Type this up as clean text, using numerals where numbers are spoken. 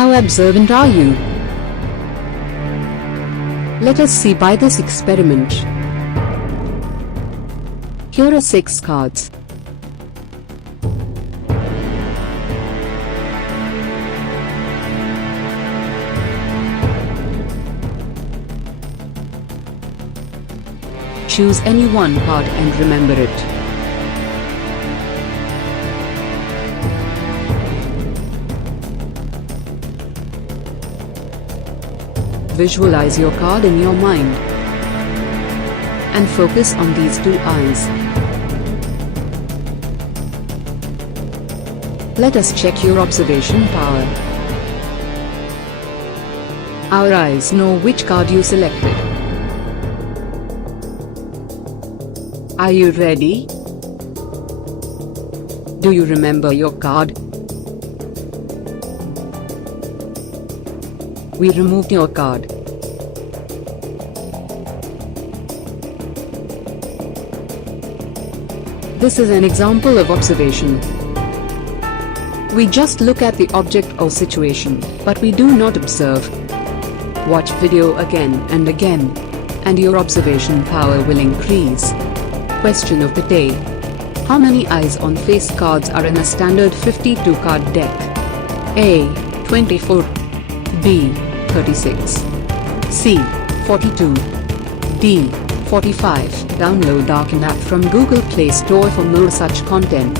How observant are you? Let us see by this experiment. Here are 6 cards. Choose any one card and remember it. Visualize your card in your mind and focus on these 2 eyes. Let us check your observation power. Our eyes know which card you selected. Are you ready? Do you remember your card? We removed your card. This is an example of observation. We just look at the object or situation, but we do not observe. Watch video again and again, and your observation power will increase. Question of the day. How many eyes on face cards are in a standard 52 card deck? A. 24 B. 36 C. 42 D. 45 Download Darken app from Google Play Store for more such content.